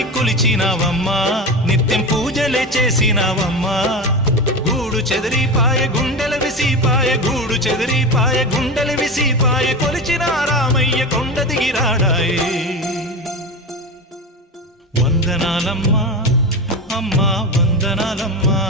రాముని కొలిచినావమ్మా నిత్యం పూజలే చేసినావమ్మా గూడు చెదిరిపాయ గుండెల విసిపాయ గూడు చెదిరిపాయ గుండెల విసిపాయ కొలిచిన రామయ్య కొండ దిగిరాడాయే వందనాలమ్మా అమ్మా వందనాలమ్మా